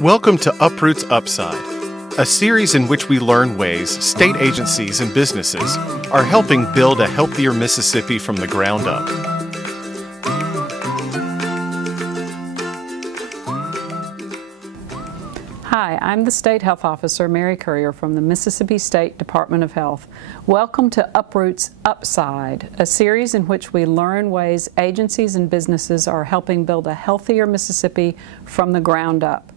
Welcome to UProot's Upside, a series in which we learn ways state agencies and businesses are helping build a healthier Mississippi from the ground up. Hi, I'm the State Health Officer, Mary Currier, from the Mississippi State Department of Health. Welcome to UProot's Upside, a series in which we learn ways agencies and businesses are helping build a healthier Mississippi from the ground up.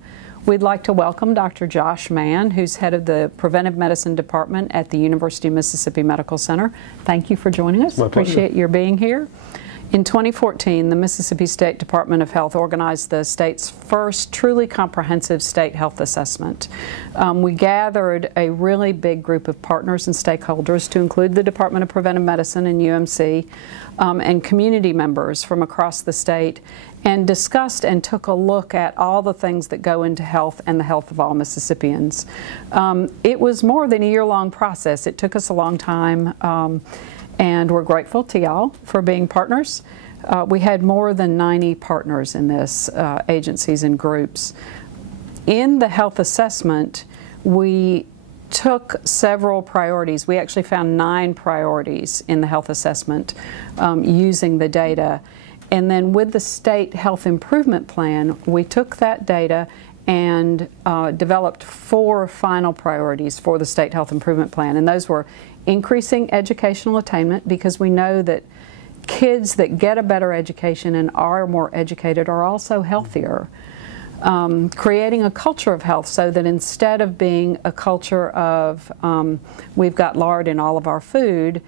We'd like to welcome Dr. Josh Mann, who's head of the Preventive Medicine Department at the University of Mississippi Medical Center. Thank you for joining us. My pleasure. Appreciate your being here. In 2014, the Mississippi State Department of Health organized the state's first truly comprehensive state health assessment. We gathered a really big group of partners and stakeholders to include the Department of Preventive Medicine and UMC and community members from across the state, and discussed and took a look at all the things that go into health and the health of all Mississippians. It was more than a year-long process. It took us a long time. And we're grateful to y'all for being partners. We had more than 90 partners in this, agencies and groups. In the health assessment, we took several priorities. We actually found 9 priorities in the health assessment using the data. And then with the State Health Improvement Plan, we took that data and developed 4 final priorities for the State Health Improvement Plan. And those were increasing educational attainment, because we know that kids that get a better education and are more educated are also healthier. Creating a culture of health, so that instead of being a culture of we've got lard in all of our food,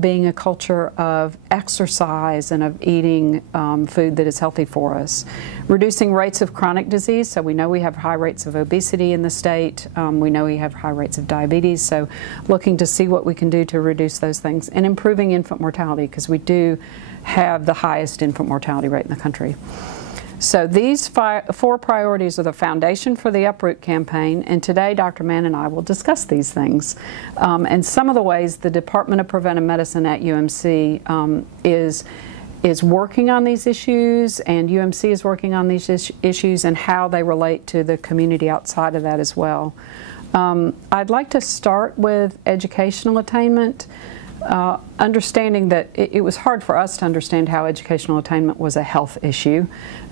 being a culture of exercise and of eating food that is healthy for us. Reducing rates of chronic disease, so we know we have high rates of obesity in the state. We know we have high rates of diabetes, so looking to see what we can do to reduce those things. And improving infant mortality, because we do have the highest infant mortality rate in the country. So these 4 priorities are the foundation for the UProot campaign, and today Dr. Mann and I will discuss these things. And some of the ways the Department of Preventive Medicine at UMC is working on these issues, and UMC is working on these issues, and how they relate to the community outside of that as well. I'd like to start with educational attainment. Understanding that it was hard for us to understand how educational attainment was a health issue.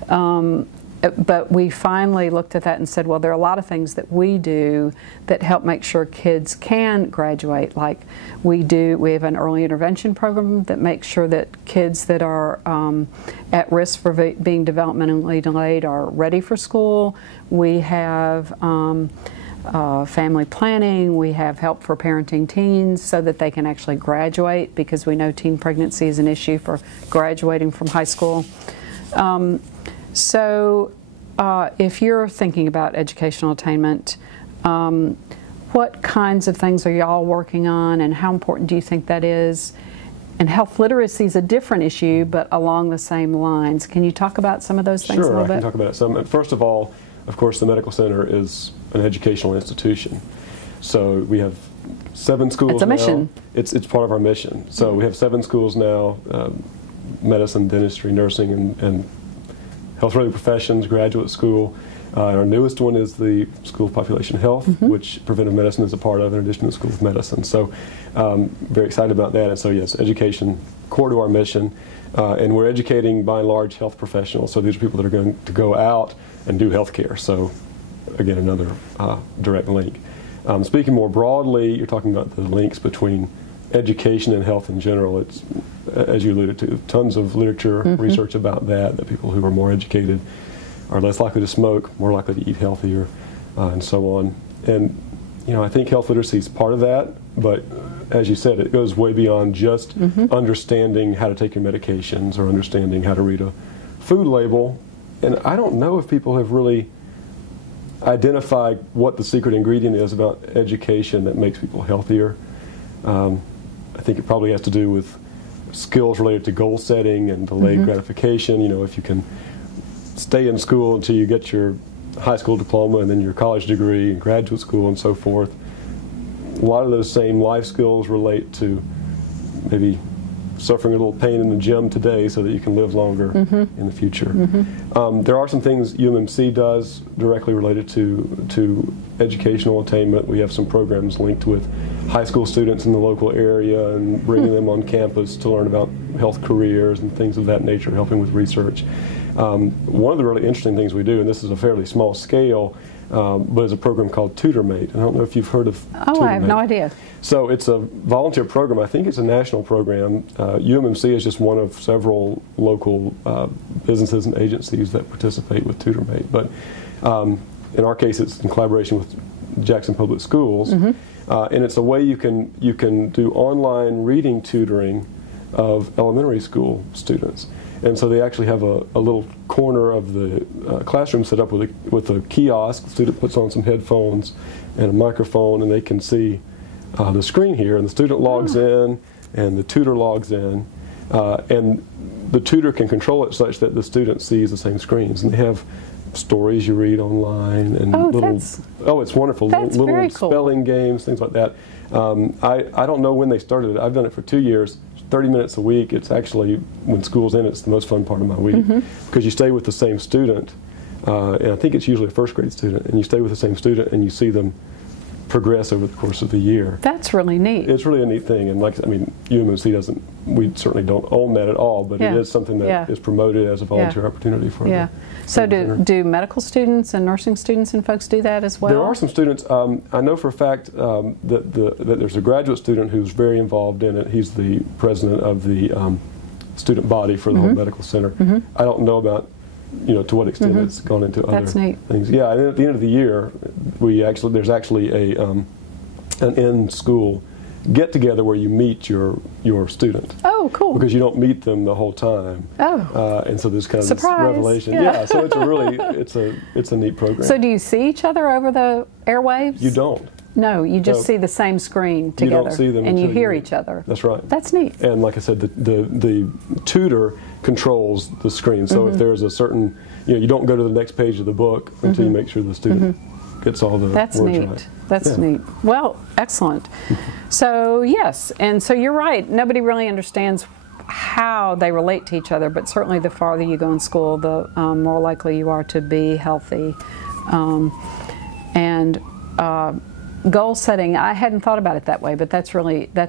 But we finally looked at that and said, well, there are a lot of things that we do that help make sure kids can graduate. Like we have an early intervention program that makes sure that kids that are at risk for being developmentally delayed are ready for school. We have family planning. We have help for parenting teens so that they can actually graduate, because we know teen pregnancy is an issue for graduating from high school. So if you're thinking about educational attainment, what kinds of things are y'all working on, and how important do you think that is? And health literacy is a different issue, but along the same lines. Can you talk about some of those things a little bit? Sure, I can talk about it some. First of all, of course, the medical center is an educational institution. So we have 7 schools now. It's a mission. It's part of our mission. So we have 7 schools now, medicine, dentistry, nursing, and health-related professions, graduate school. Our newest one is the School of Population Health, which preventive medicine is a part of, in addition to the School of Medicine. So very excited about that. And so yes, education, core to our mission. And we're educating, by and large, health professionals. So these are people that are going to go out and do healthcare. So again, another direct link. Speaking more broadly, you're talking about the links between education and health in general. It's, as you alluded to, tons of literature, research about that people who are more educated are less likely to smoke, more likely to eat healthier, and so on. And you know, I think health literacy is part of that, but as you said, it goes way beyond just understanding how to take your medications or understanding how to read a food label. And I don't know if people have really identified what the secret ingredient is about education that makes people healthier. I think it probably has to do with skills related to goal setting and delayed gratification. You know, if you can stay in school until you get your high school diploma and then your college degree and graduate school and so forth, a lot of those same life skills relate to maybe suffering a little pain in the gym today so that you can live longer in the future. There are some things UMMC does directly related to educational attainment. We have some programs linked with high school students in the local area and bringing them on campus to learn about health careers and things of that nature, helping with research. One of the really interesting things we do, and this is a fairly small scale, but is a program called TutorMate. I don't know if you've heard of TutorMate. I have no idea. So it's a volunteer program. I think it's a national program. UMMC is just one of several local businesses and agencies that participate with TutorMate. But in our case, it's in collaboration with Jackson Public Schools, and it's a way you can do online reading tutoring of elementary school students. And so they actually have a little corner of the classroom set up with a kiosk. The student puts on some headphones and a microphone, and they can see the screen here. And the student logs in, and the tutor logs in, and the tutor can control it such that the student sees the same screens. And they have stories you read online and it's wonderful. Little spelling games, things like that. I don't know when they started it. I've done it for 2 years. 30 minutes a week. It's actually, when school's in, it's the most fun part of my week because you stay with the same student, and I think it's usually a first grade student, and you stay with the same student and you see them progress over the course of the year. That's really neat. It's really a neat thing, and UMMC we certainly don't own that at all, but it is something that is promoted as a volunteer opportunity for them. So do medical students and nursing students and folks do that as well? There are some students. I know for a fact that there's a graduate student who's very involved in it. He's the president of the student body for the whole medical center. I don't know about to what extent it's gone into other things. Yeah, and at the end of the year, there's actually an in-school get-together where you meet your student. Oh, cool! Because you don't meet them the whole time. Oh, and so there's kind of surprise. This revelation. Yeah, so it's a neat program. So do you see each other over the airwaves? You don't. No, you just see the same screen together. You don't see them and you hear each other. That's right. That's neat. And like I said, the tutor controls the screen. So if there's a certain, you don't go to the next page of the book until you make sure the student gets all the words right. That's neat. Well, excellent. So yes, and so you're right. Nobody really understands how they relate to each other, but certainly the farther you go in school, the more likely you are to be healthy. Goal setting, I hadn't thought about it that way, but that's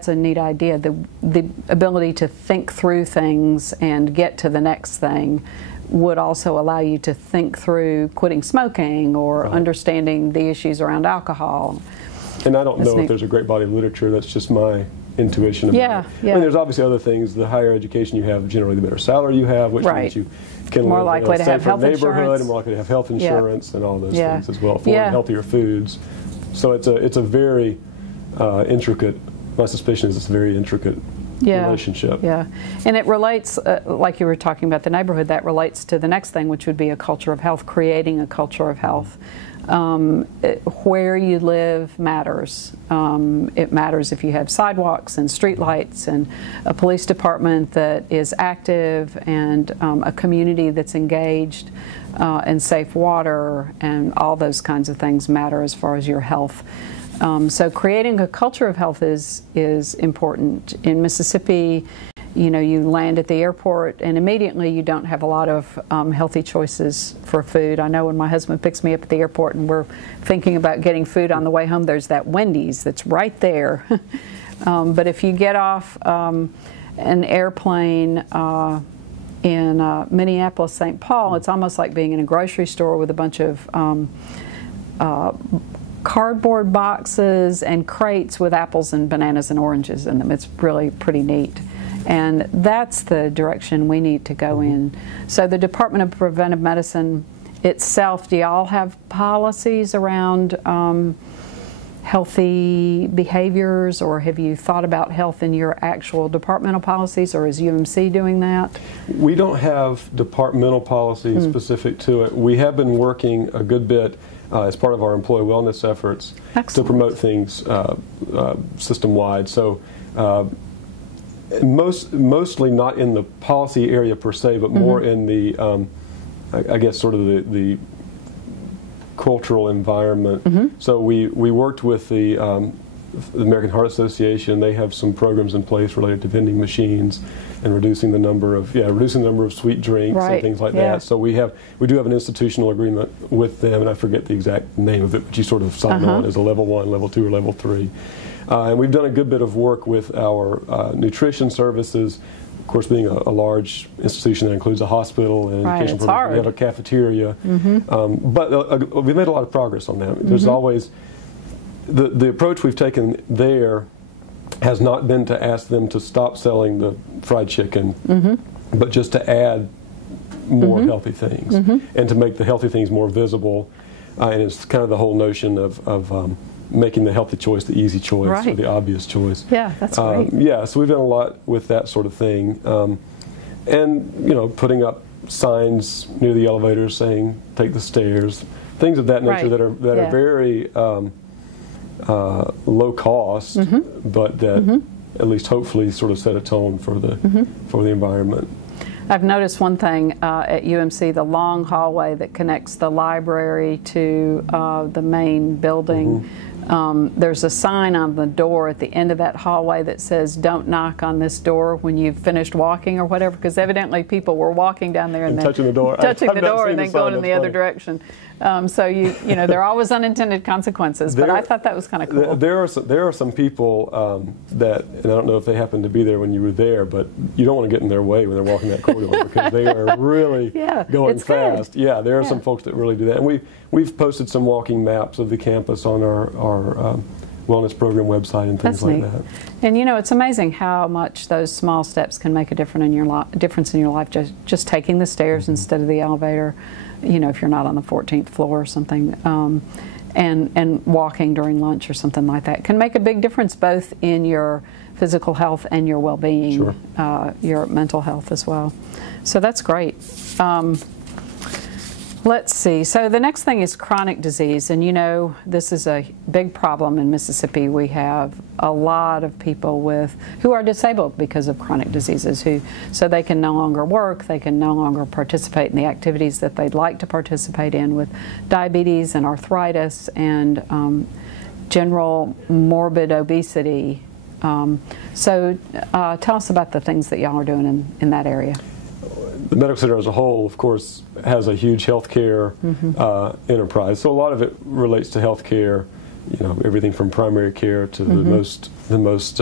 a neat idea. The ability to think through things and get to the next thing would also allow you to think through quitting smoking or understanding the issues around alcohol. And I don't know if there's a great body of literature. That's just my intuition about it. I mean, there's obviously other things. The higher education you have, generally the better salary you have, which means you can more live likely in a to have safer health neighborhood, insurance. and more likely to have health insurance and all those things as well, for healthier foods. So it's a very intricate, my suspicion is it's a very intricate relationship. Yeah, and it relates, like you were talking about the neighborhood, that relates to the next thing, which would be a culture of health, creating a culture of health. Where you live matters. It matters if you have sidewalks and streetlights and a police department that is active and a community that's engaged and safe water, and all those kinds of things matter as far as your health. So creating a culture of health is important. In Mississippi, you land at the airport and immediately you don't have a lot of healthy choices for food. I know when my husband picks me up at the airport and we're thinking about getting food on the way home, there's that Wendy's that's right there. But if you get off an airplane in Minneapolis, St. Paul, it's almost like being in a grocery store with a bunch of cardboard boxes and crates with apples and bananas and oranges in them. It's really pretty neat. And that's the direction we need to go in. So the Department of Preventive Medicine itself, do y'all have policies around healthy behaviors, or have you thought about health in your actual departmental policies, or is UMC doing that? We don't have departmental policies specific to it. We have been working a good bit as part of our employee wellness efforts to promote things system-wide. So mostly not in the policy area per se, but more in the, I guess, sort of the cultural environment. So we worked with the the American Heart Association, they have some programs in place related to vending machines and reducing the number of sweet drinks and things like that. So we do have an institutional agreement with them, and I forget the exact name of it, but you sort of sign on as a level 1, level 2, or level 3. And we've done a good bit of work with our nutrition services. Of course, being a large institution that includes a hospital and education program, we have a cafeteria. But we've made a lot of progress on that. There's always the approach we've taken there has not been to ask them to stop selling the fried chicken, but just to add more healthy things and to make the healthy things more visible. And it's kind of the whole notion of making the healthy choice the easy choice or the obvious choice. Yeah, that's great. Yeah, so we've done a lot with that sort of thing. And, putting up signs near the elevators saying, take the stairs, things of that nature that are very low cost, but that at least hopefully sort of set a tone for the environment. I've noticed one thing at UMC, the long hallway that connects the library to the main building. There's a sign on the door at the end of that hallway that says, don't knock on this door when you've finished walking or whatever, because evidently people were walking down there and then touching the door and then going in the other direction. So there are always unintended consequences, but I thought that was kind of cool. There are some people that, and I don't know if they happened to be there when you were there, but you don't want to get in their way when they're walking that corridor because they are really going fast. Good. Yeah, there are some folks that really do that, and we've posted some walking maps of the campus on our wellness program website and things like that. And it's amazing how much those small steps can make a difference in your life. Just taking the stairs instead of the elevator. If you're not on the 14th floor or something, and walking during lunch or something like that can make a big difference both in your physical health and your well-being, your mental health as well. So that's great. Let's see. So the next thing is chronic disease, and this is a big problem in Mississippi. We have a lot of people who are disabled because of chronic diseases, so they can no longer work, they can no longer participate in the activities that they'd like to participate in, with diabetes and arthritis and general morbid obesity. So tell us about the things that y'all are doing in that area. The medical center as a whole, of course, has a huge healthcare enterprise. So a lot of it relates to healthcare, everything from primary care to the most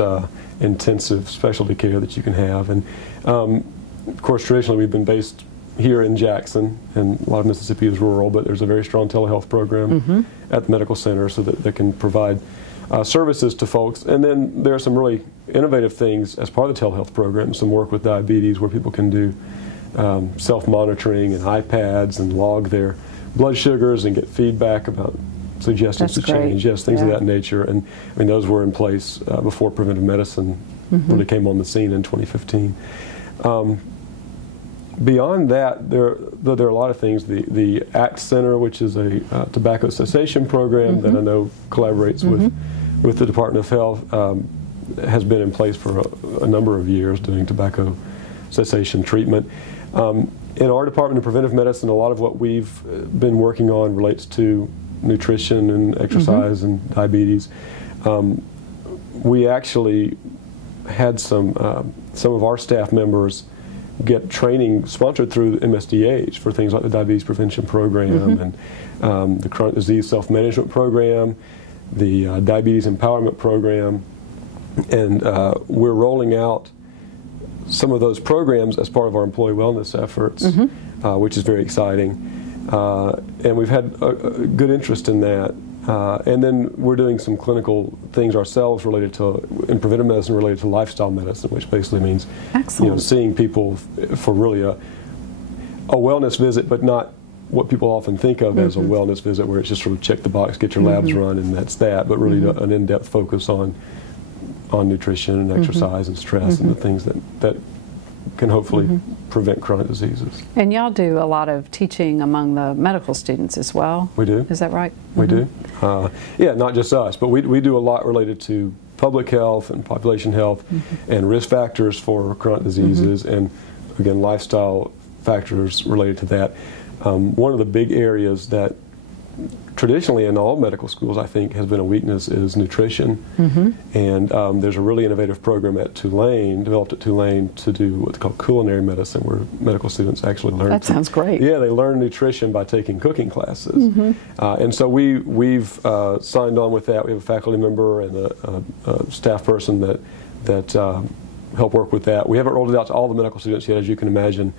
intensive specialty care that you can have. And of course, traditionally we've been based here in Jackson, and a lot of Mississippi is rural, but there's a very strong telehealth program at the medical center so that they can provide services to folks. And then there are some really innovative things as part of the telehealth program, some work with diabetes where people can do self-monitoring and iPads and log their blood sugars and get feedback about suggestions to change, things of that nature. And I mean, those were in place before preventive medicine really came on the scene in 2015. Beyond that, there are a lot of things. The ACT Center, which is a tobacco cessation program that I know collaborates with the Department of Health, has been in place for a number of years doing tobacco cessation treatment. In our Department of Preventive Medicine, a lot of what we've been working on relates to nutrition and exercise and diabetes. We actually had some of our staff members get training sponsored through MSDH for things like the Diabetes Prevention Program and the Chronic Disease Self-Management Program, the Diabetes Empowerment Program, and we're rolling out some of those programs as part of our employee wellness efforts, which is very exciting. And we've had a good interest in that. And then we're doing some clinical things ourselves in preventive medicine related to lifestyle medicine, which basically means seeing people for really a wellness visit, but not what people often think of as a wellness visit where it's just sort of check the box, get your labs run, and that's that, but really an in-depth focus on nutrition and exercise and stress and the things that can hopefully prevent chronic diseases. And y'all do a lot of teaching among the medical students as well. We do. Is that right? We do. Yeah, not just us, but we do a lot related to public health and population health and risk factors for chronic diseases and, again, lifestyle factors related to that. One of the big areas that traditionally in all medical schools, I think, has been a weakness is nutrition. And there's a really innovative program at Tulane, developed at Tulane, to do what's called culinary medicine, where medical students actually learn. That sounds great. Yeah, they learn nutrition by taking cooking classes. And so we've signed on with that. We have a faculty member and a staff person that help work with that. We haven't rolled it out to all the medical students yet, as you can imagine.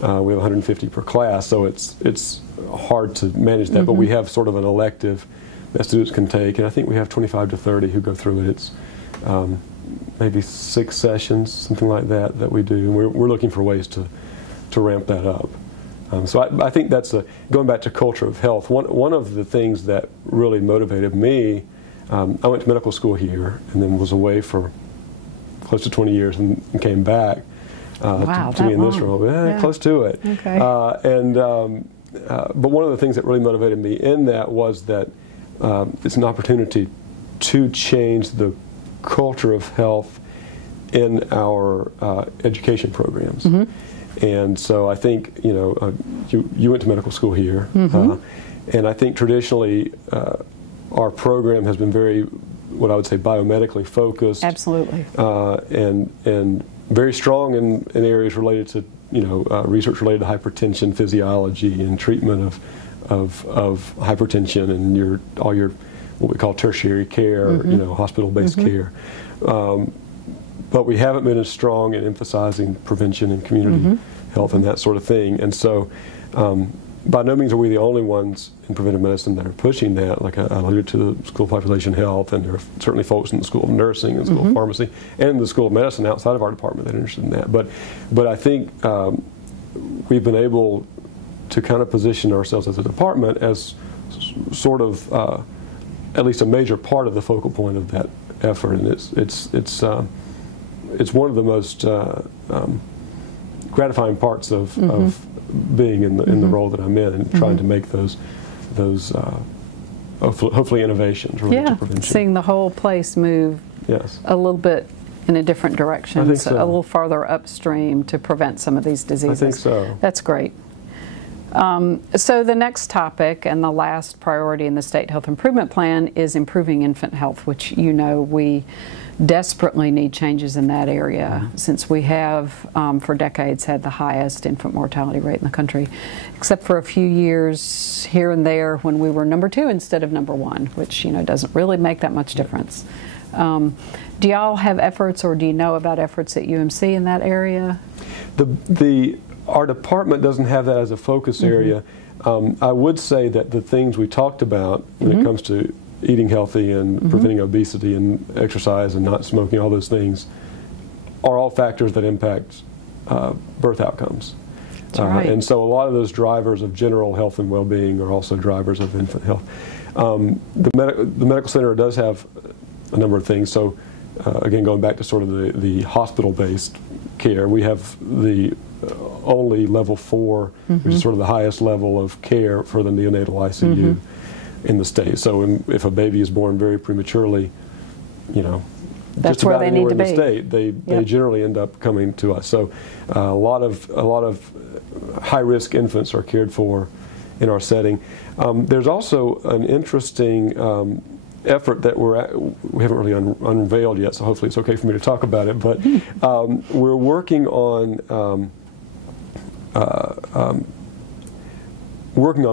We have 150 per class, so it's hard to manage that, but we have sort of an elective that students can take, and I think we have 25 to 30 who go through it. It's maybe 6 sessions, something like that we do, and we're looking for ways to ramp that up. So I think that's going back to culture of health. One of the things that really motivated me, I went to medical school here and then was away for close to 20 years and came back. Wow, to be in this role, close to it. Okay. But one of the things that really motivated me in that was that it's an opportunity to change the culture of health in our education programs. And so I think, you went to medical school here, and I think traditionally our program has been very, what I would say, biomedically focused. Absolutely. And very strong in areas related to, research related to hypertension, physiology, and treatment of hypertension, and all your what we call tertiary care, hospital-based care. But we haven't been as strong in emphasizing prevention and community health and that sort of thing. And so, by no means are we the only ones in preventive medicine that are pushing that. Like I alluded to the School of Population Health, and there are certainly folks in the School of Nursing and School of Pharmacy and the School of Medicine outside of our department that are interested in that. But I think we've been able to kind of position ourselves as a department as sort of at least a major part of the focal point of that effort, and it's one of the most gratifying parts of being in the role that I'm in, and trying to make those hopefully innovations related to prevention. Seeing the whole place move a little bit in a different direction, I think so. A little farther upstream to prevent some of these diseases. I think so. That's great. So the next topic and the last priority in the State Health Improvement Plan is improving infant health, which we desperately need changes in that area, since we have for decades had the highest infant mortality rate in the country, except for a few years here and there when we were number 2 instead of number 1, which doesn't really make that much difference. Do y'all have efforts, or do you know about efforts at UMC in that area? Our department doesn't have that as a focus area. I would say that the things we talked about when it comes to eating healthy and preventing obesity and exercise and not smoking, all those things are all factors that impact birth outcomes. Right. And so a lot of those drivers of general health and well-being are also drivers of infant health. The medical center does have a number of things. So again, going back to sort of the hospital-based care, we have the only level 4, which is sort of the highest level of care for the neonatal ICU in the state. So if a baby is born very prematurely, that's just where about they anywhere need to in the state, they generally end up coming to us. So a lot of high-risk infants are cared for in our setting. There's also an interesting effort that we haven't really unveiled yet, so hopefully it's okay for me to talk about it. But we're working on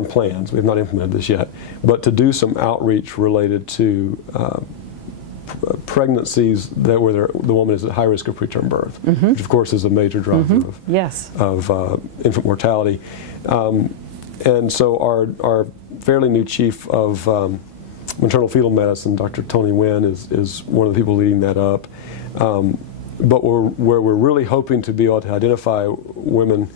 plans. We have not implemented this yet, but to do some outreach related to pregnancies where the woman is at high risk of preterm birth, which of course is a major driver of infant mortality. And so our fairly new chief of maternal fetal medicine, Dr. Tony Wynn, is one of the people leading that up. But where we're really hoping to be able to identify women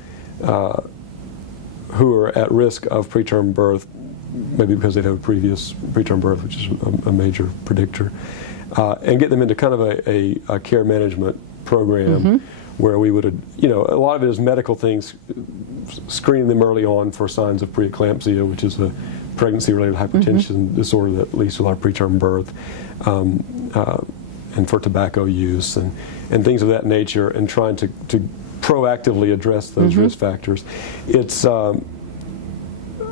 who are at risk of preterm birth, maybe because they've had a previous preterm birth, which is a major predictor, and get them into kind of a care management program where we would, a lot of it is medical things, screening them early on for signs of preeclampsia, which is a pregnancy-related hypertension disorder that leads to a lot of preterm birth, and for tobacco use and things of that nature, and trying to proactively address those risk factors. It's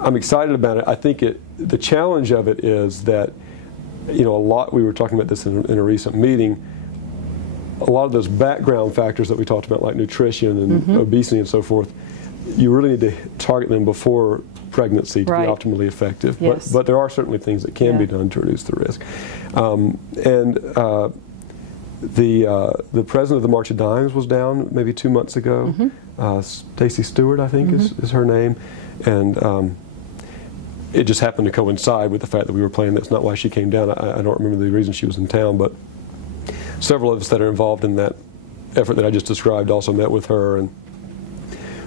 I'm excited about it. I think the challenge of it is that, you know, we were talking about this in a recent meeting, a lot of those background factors that we talked about, like nutrition and obesity and so forth, you really need to target them before pregnancy to be optimally effective. Yes. But there are certainly things that can be done to reduce the risk. The president of the March of Dimes was down maybe 2 months ago. Stacy Stewart, I think, is her name. And it just happened to coincide with the fact that we were playing. That's not why she came down. I don't remember the reason she was in town, but several of us that are involved in that effort that I just described also met with her and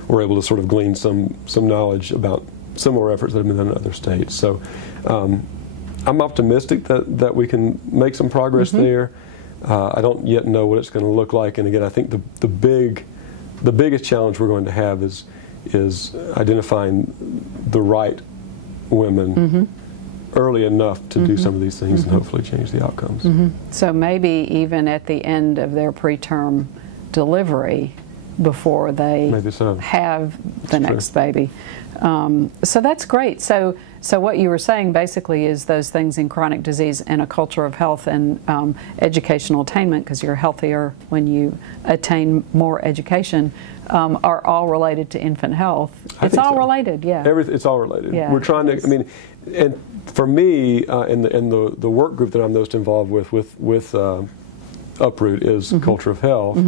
were able to sort of glean some knowledge about similar efforts that have been done in other states. So I'm optimistic that we can make some progress there. I don't yet know what it's going to look like, and again, I think the biggest challenge we're going to have is identifying the right women early enough to do some of these things and hopefully change the outcomes. So maybe even at the end of their preterm delivery, before they have the next baby. So that's great. So what you were saying basically is those things in chronic disease and a culture of health and educational attainment, because you're healthier when you attain more education, are all related to infant health. It's all related, yeah. It's all related. Yeah, we're trying to, I mean, and for me, in the work group that I'm most involved with UProot is culture of health.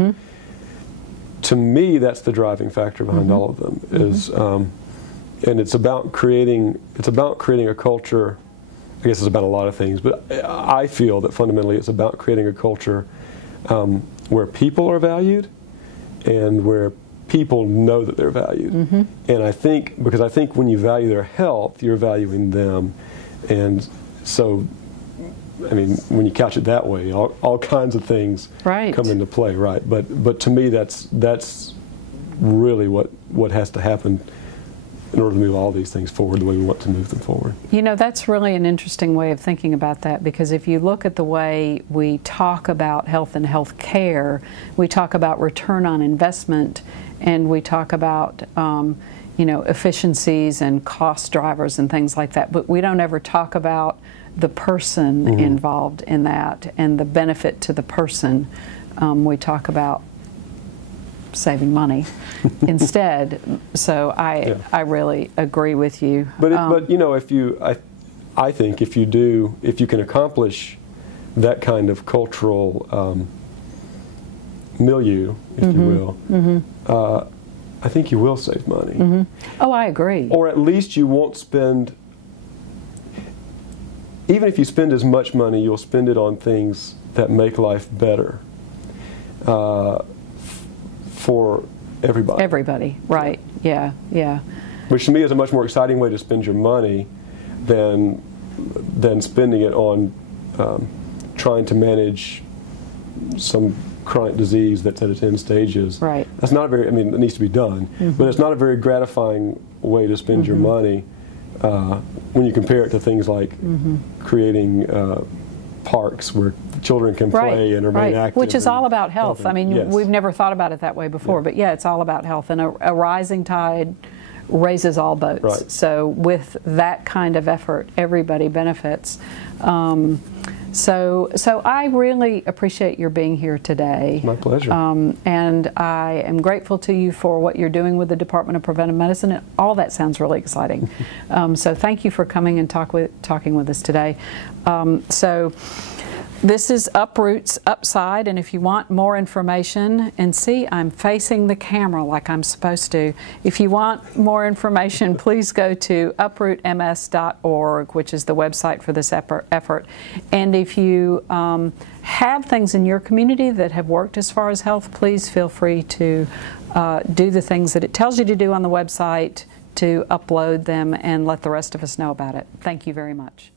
To me, that's the driving factor behind all of them. Is and it's about creating a culture. I guess it's about a lot of things, but I feel that fundamentally it's about creating a culture where people are valued and where people know that they're valued. And I think when you value their health, you're valuing them, and so. I mean, when you couch it that way, all kinds of things come into play, right? But to me, that's really what has to happen in order to move all these things forward the way we want to move them forward. You know, that's really an interesting way of thinking about that, because if you look at the way we talk about health and health care, we talk about return on investment, and we talk about you know, efficiencies and cost drivers and things like that, but we don't ever talk about the person involved in that and the benefit to the person. We talk about saving money instead. So I really agree with you. But you know, I think if you can accomplish that kind of cultural milieu, if you will, I think you will save money. Oh, I agree. Or at least you won't spend. Even if you spend as much money, you'll spend it on things that make life better for everybody. Everybody, right? Yeah, yeah. Which to me is a much more exciting way to spend your money than spending it on trying to manage some chronic disease that's at its end stages. Right. That's not a very. I mean, it needs to be done, but it's not a very gratifying way to spend your money. When you compare it to things like creating parks where children can play and remain active. Which is all about health. I mean, we've never thought about it that way before, but yeah, it's all about health. And a rising tide raises all boats. So with that kind of effort, everybody benefits. So I really appreciate your being here today. My pleasure. And I am grateful to you for what you're doing with the Department of Preventive Medicine. And all that sounds really exciting. So thank you for coming and talking with us today. So this is UProot's Upside, and if you want more information, and see, I'm facing the camera like I'm supposed to. If you want more information, please go to uprootms.org, which is the website for this effort. And if you have things in your community that have worked as far as health, please feel free to do the things that it tells you to do on the website, to upload them and let the rest of us know about it. Thank you very much.